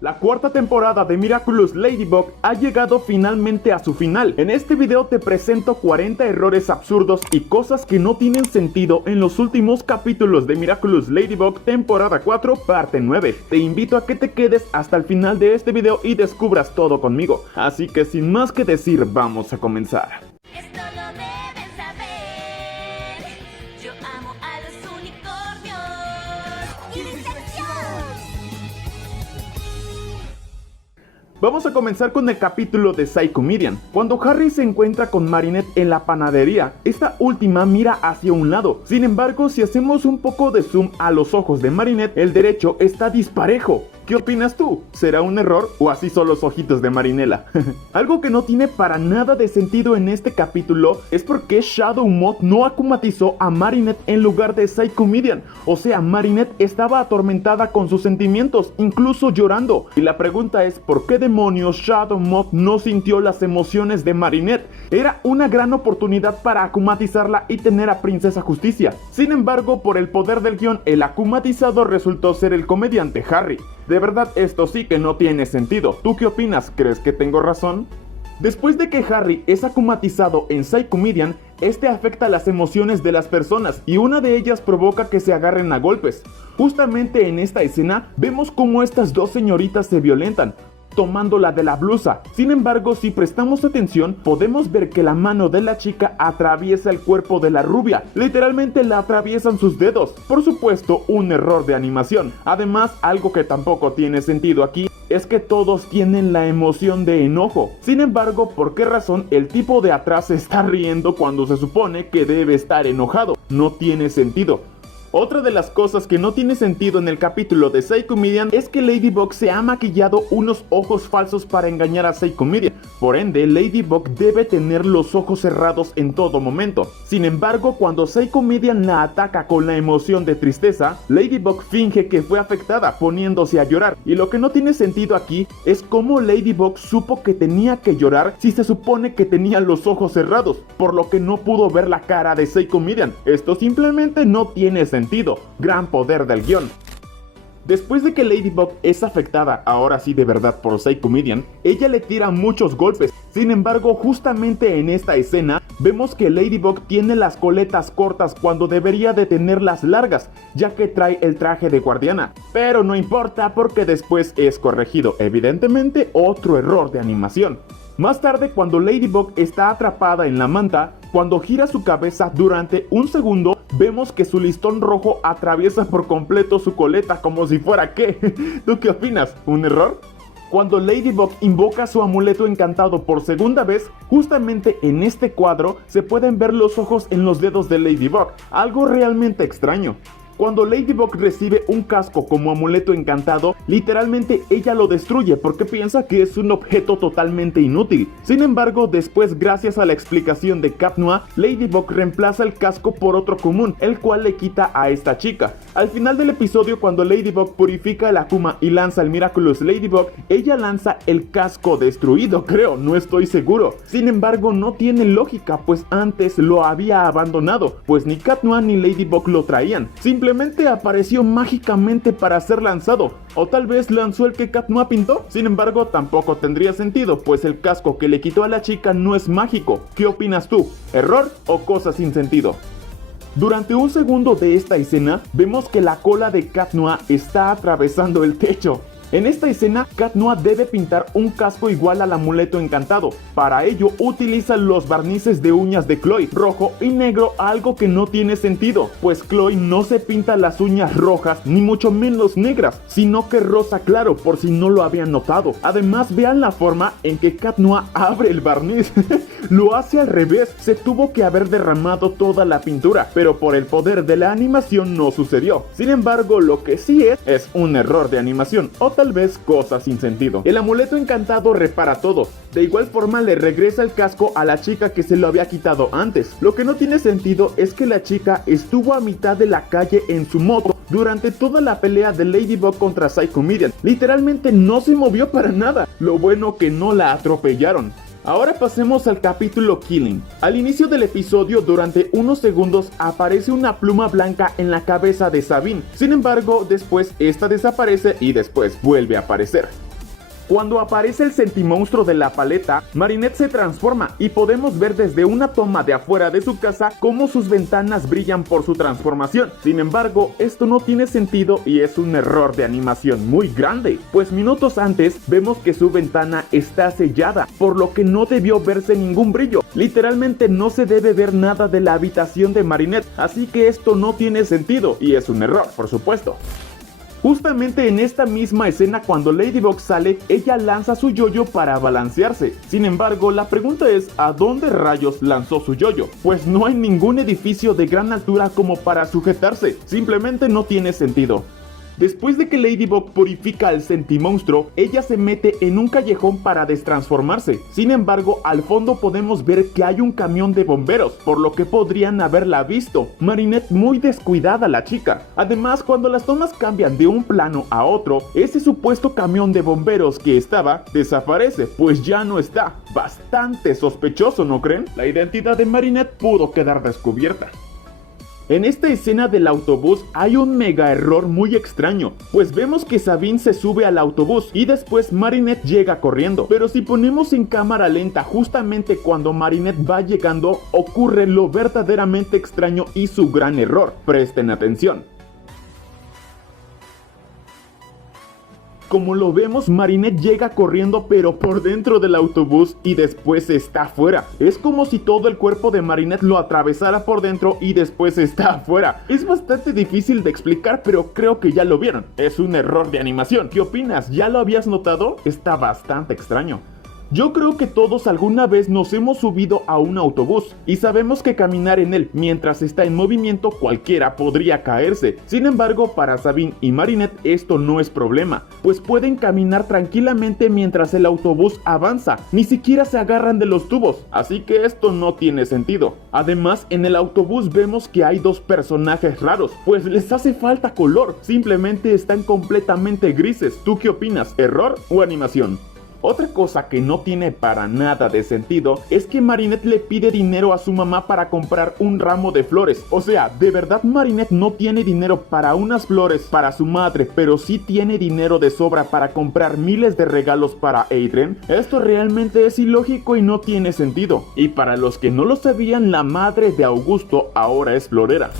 La cuarta temporada de Miraculous Ladybug ha llegado finalmente a su final. En este video te presento 40 errores absurdos y cosas que no tienen sentido en los últimos capítulos de Miraculous Ladybug temporada 4 parte 9. Te invito a que te quedes hasta el final de este video y descubras todo conmigo. Así que sin más que decir, vamos a comenzar. Esto lo deben saber. Yo amo a los unicornios. ¡Incepción! Vamos a comenzar con el capítulo de Psychomedian. Cuando Harry se encuentra con Marinette en la panadería, esta última mira hacia un lado. Sin embargo, si hacemos un poco de zoom a los ojos de Marinette, el derecho está disparejo. ¿Qué opinas tú? ¿Será un error o así son los ojitos de Marinela? Algo que no tiene para nada de sentido en este capítulo es porque Shadow Moth no akumatizó a Marinette en lugar de Psychomedian. O sea, Marinette estaba atormentada con sus sentimientos, incluso llorando. Y la pregunta es, ¿por qué demonios Shadow Moth no sintió las emociones de Marinette? Era una gran oportunidad para akumatizarla y tener a Princesa Justicia. Sin embargo, por el poder del guión, el akumatizado resultó ser el comediante Harry. De verdad, esto sí que no tiene sentido. ¿Tú qué opinas? ¿Crees que tengo razón? Después de que Harry es akumatizado en Psychomedian, este afecta las emociones de las personas y una de ellas provoca que se agarren a golpes. Justamente en esta escena vemos cómo estas dos señoritas se violentan, tomándola de la blusa. Sin embargo, si prestamos atención, podemos ver que la mano de la chica atraviesa el cuerpo de la rubia. Literalmente la atraviesan sus dedos. Por supuesto, un error de animación. Además, algo que tampoco tiene sentido aquí es que todos tienen la emoción de enojo. Sin embargo, ¿por qué razón el tipo de atrás se está riendo cuando se supone que debe estar enojado? No tiene sentido. Otra de las cosas que no tiene sentido en el capítulo de Psychomedian es que Ladybug se ha maquillado unos ojos falsos para engañar a Psychomedian. Por ende, Ladybug debe tener los ojos cerrados en todo momento. Sin embargo, cuando Psychomedian la ataca con la emoción de tristeza, Ladybug finge que fue afectada, poniéndose a llorar. Y lo que no tiene sentido aquí es cómo Ladybug supo que tenía que llorar si se supone que tenía los ojos cerrados, por lo que no pudo ver la cara de Psychomedian. Esto simplemente no tiene sentido. Gran poder del guión. Después de que Ladybug es afectada, ahora sí de verdad, por Psychomedian, ella le tira muchos golpes. Sin embargo, justamente en esta escena, vemos que Ladybug tiene las coletas cortas cuando debería de tenerlas largas, ya que trae el traje de guardiana. Pero no importa porque después es corregido. Evidentemente, otro error de animación. Más tarde, cuando Ladybug está atrapada en la manta, cuando gira su cabeza durante un segundo, vemos que su listón rojo atraviesa por completo su coleta como si fuera ¿qué? ¿Tú qué opinas? ¿Un error? Cuando Ladybug invoca su amuleto encantado por segunda vez, justamente en este cuadro se pueden ver los ojos en los dedos de Ladybug, algo realmente extraño. Cuando Ladybug recibe un casco como amuleto encantado, literalmente ella lo destruye porque piensa que es un objeto totalmente inútil. Sin embargo, después, gracias a la explicación de Cat Noir, Ladybug reemplaza el casco por otro común, el cual le quita a esta chica. Al final del episodio, cuando Ladybug purifica el Akuma y lanza el Miraculous Ladybug, ella lanza el casco destruido, creo, no estoy seguro. Sin embargo, no tiene lógica, pues antes lo había abandonado, pues ni Cat Noir ni Ladybug lo traían. Simplemente apareció mágicamente para ser lanzado, o tal vez lanzó el que Cat Noir pintó. Sin embargo, tampoco tendría sentido, pues el casco que le quitó a la chica no es mágico. ¿Qué opinas tú? ¿Error o cosa sin sentido? Durante un segundo de esta escena, vemos que la cola de Cat Noir está atravesando el techo. En esta escena, Cat Noir debe pintar un casco igual al amuleto encantado. Para ello, utiliza los barnices de uñas de Chloe, rojo y negro, algo que no tiene sentido, pues Chloe no se pinta las uñas rojas, ni mucho menos negras, sino que rosa claro, por si no lo habían notado. Además, vean la forma en que Cat Noir abre el barniz. Lo hace al revés, se tuvo que haber derramado toda la pintura, pero por el poder de la animación no sucedió. Sin embargo, lo que sí es un error de animación, o tal vez cosas sin sentido. El amuleto encantado repara todo. De igual forma le regresa el casco a la chica que se lo había quitado antes. Lo que no tiene sentido es que la chica estuvo a mitad de la calle en su moto durante toda la pelea de Ladybug contra Psychomedian. Literalmente no se movió para nada. Lo bueno que no la atropellaron. Ahora pasemos al capítulo Killing. Al inicio del episodio, durante unos segundos, aparece una pluma blanca en la cabeza de Sabine. Sin embargo, después esta desaparece y después vuelve a aparecer. Cuando aparece el sentimonstruo de la paleta, Marinette se transforma y podemos ver desde una toma de afuera de su casa cómo sus ventanas brillan por su transformación. Sin embargo, esto no tiene sentido y es un error de animación muy grande, pues minutos antes vemos que su ventana está sellada, por lo que no debió verse ningún brillo. Literalmente no se debe ver nada de la habitación de Marinette, así que esto no tiene sentido y es un error, por supuesto. Justamente en esta misma escena, cuando Ladybug sale, ella lanza su yoyo para balancearse. Sin embargo, la pregunta es, ¿a dónde rayos lanzó su yoyo? Pues no hay ningún edificio de gran altura como para sujetarse, simplemente no tiene sentido. Después de que Ladybug purifica al sentimonstruo, ella se mete en un callejón para destransformarse. Sin embargo, al fondo podemos ver que hay un camión de bomberos, por lo que podrían haberla visto. Marinette muy descuidada la chica. Además, cuando las tomas cambian de un plano a otro, ese supuesto camión de bomberos que estaba, desaparece, pues ya no está. Bastante sospechoso, ¿no creen? La identidad de Marinette pudo quedar descubierta. En esta escena del autobús hay un mega error muy extraño, pues vemos que Sabine se sube al autobús y después Marinette llega corriendo, pero si ponemos en cámara lenta justamente cuando Marinette va llegando, ocurre lo verdaderamente extraño y su gran error. Presten atención. Como lo vemos, Marinette llega corriendo pero por dentro del autobús y después está afuera. Es como si todo el cuerpo de Marinette lo atravesara por dentro y después está afuera. Es bastante difícil de explicar, pero creo que ya lo vieron. Es un error de animación. ¿Qué opinas? ¿Ya lo habías notado? Está bastante extraño. Yo creo que todos alguna vez nos hemos subido a un autobús y sabemos que caminar en él mientras está en movimiento cualquiera podría caerse. Sin embargo, para Sabine y Marinette esto no es problema, pues pueden caminar tranquilamente mientras el autobús avanza, ni siquiera se agarran de los tubos, así que esto no tiene sentido. Además, en el autobús vemos que hay dos personajes raros, pues les hace falta color, simplemente están completamente grises. ¿Tú qué opinas? ¿Error o animación? Otra cosa que no tiene para nada de sentido es que Marinette le pide dinero a su mamá para comprar un ramo de flores. O sea, ¿de verdad Marinette no tiene dinero para unas flores para su madre, pero sí tiene dinero de sobra para comprar miles de regalos para Adrien? Esto realmente es ilógico y no tiene sentido. Y para los que no lo sabían, la madre de Augusto ahora es florera.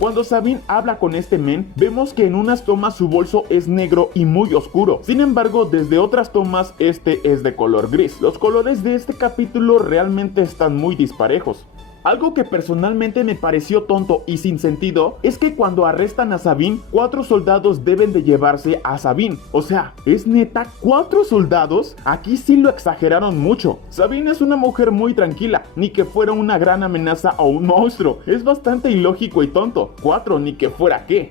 Cuando Sabine habla con este men, vemos que en unas tomas su bolso es negro y muy oscuro. Sin embargo, desde otras tomas este es de color gris. Los colores de este capítulo realmente están muy disparejos. Algo que personalmente me pareció tonto y sin sentido es que cuando arrestan a Sabine, 4 soldados deben de llevarse a Sabine. O sea, ¿es neta 4 soldados? Aquí sí lo exageraron mucho. Sabine es una mujer muy tranquila, ni que fuera una gran amenaza o un monstruo. Es bastante ilógico y tonto. 4 ni que fuera qué.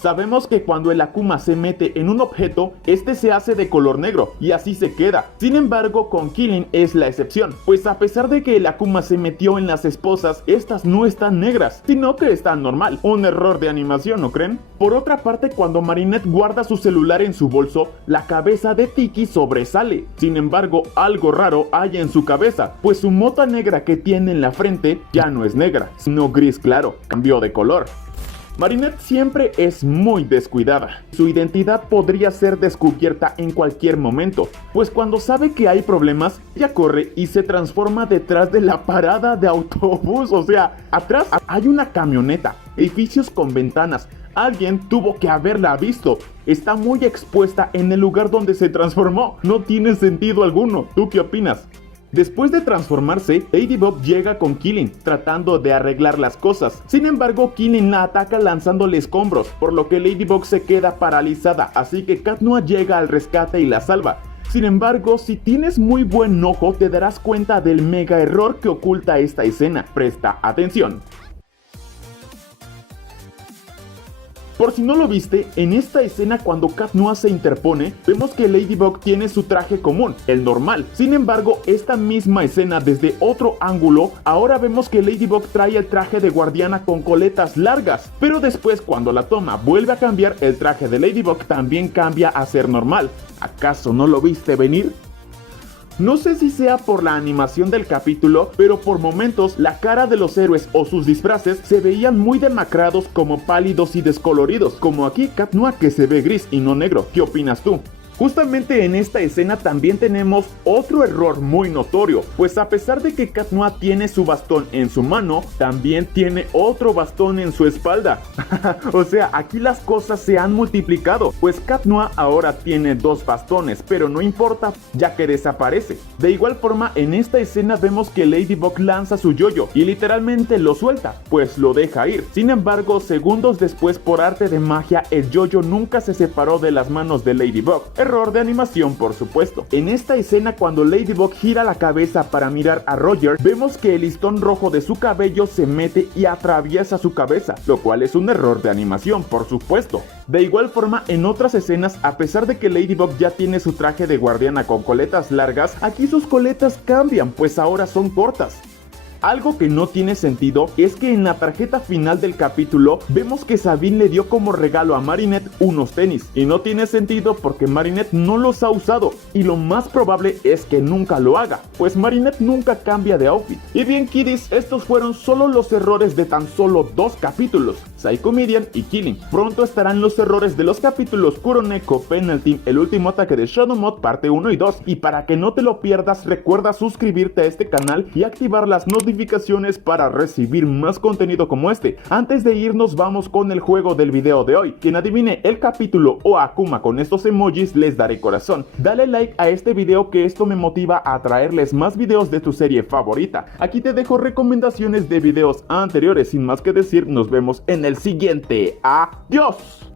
Sabemos que cuando el Akuma se mete en un objeto, este se hace de color negro y así se queda. Sin embargo, con Killing es la excepción, pues a pesar de que el Akuma se metió en las esposas, estas no están negras, sino que están normal. Un error de animación, ¿no creen? Por otra parte, cuando Marinette guarda su celular en su bolso, la cabeza de Tiki sobresale. Sin embargo, algo raro hay en su cabeza, pues su mota negra que tiene en la frente ya no es negra, sino gris claro, cambió de color. Marinette siempre es muy descuidada. Su identidad podría ser descubierta en cualquier momento, pues cuando sabe que hay problemas, ella corre y se transforma detrás de la parada de autobús. O sea, atrás hay una camioneta, edificios con ventanas. Alguien tuvo que haberla visto. Está muy expuesta en el lugar donde se transformó. No tiene sentido alguno. ¿Tú qué opinas? Después de transformarse, Ladybug llega con Killing, tratando de arreglar las cosas. Sin embargo, Killing la ataca lanzándole escombros, por lo que Ladybug se queda paralizada, así que Cat Noir llega al rescate y la salva. Sin embargo, si tienes muy buen ojo, te darás cuenta del mega error que oculta esta escena. Presta atención. Por si no lo viste, en esta escena cuando Cat Noir se interpone, vemos que Ladybug tiene su traje común, el normal. Sin embargo, esta misma escena desde otro ángulo, ahora vemos que Ladybug trae el traje de guardiana con coletas largas. Pero después, cuando la toma vuelve a cambiar, el traje de Ladybug también cambia a ser normal. ¿Acaso no lo viste venir? No sé si sea por la animación del capítulo, pero por momentos la cara de los héroes o sus disfraces se veían muy demacrados, como pálidos y descoloridos, como aquí Cat Noir que se ve gris y no negro. ¿Qué opinas tú? Justamente en esta escena también tenemos otro error muy notorio, pues a pesar de que Cat Noir tiene su bastón en su mano, también tiene otro bastón en su espalda. O sea, aquí las cosas se han multiplicado, pues Cat Noir ahora tiene dos bastones, pero no importa, ya que desaparece. De igual forma, en esta escena vemos que Ladybug lanza su yoyo y literalmente lo suelta, pues lo deja ir. Sin embargo, segundos después, por arte de magia, el yoyo nunca se separó de las manos de Ladybug. Error de animación, por supuesto. En esta escena, cuando Ladybug gira la cabeza para mirar a Roger, vemos que el listón rojo de su cabello se mete y atraviesa su cabeza, lo cual es un error de animación, por supuesto. De igual forma, en otras escenas, a pesar de que Ladybug ya tiene su traje de guardiana con coletas largas, aquí sus coletas cambian, pues ahora son cortas. Algo que no tiene sentido es que en la tarjeta final del capítulo vemos que Sabine le dio como regalo a Marinette unos tenis, y no tiene sentido porque Marinette no los ha usado, y lo más probable es que nunca lo haga, pues Marinette nunca cambia de outfit. Y bien, kiddies, estos fueron solo los errores de tan solo 2 capítulos, Psycho Medium y Killing. Pronto estarán los errores de los capítulos Kuroneko, Penalty, El último ataque de Shadow Mod parte 1 y 2, y para que no te lo pierdas, recuerda suscribirte a este canal y activar las notificaciones para recibir más contenido como este. Antes de irnos, vamos con el juego del video de hoy. Quien adivine el capítulo o Akuma con estos emojis, les daré corazón. Dale like a este video, que esto me motiva a traerles más videos de tu serie favorita. Aquí te dejo recomendaciones de videos anteriores. Sin más que decir, nos vemos en el siguiente. ¡Adiós!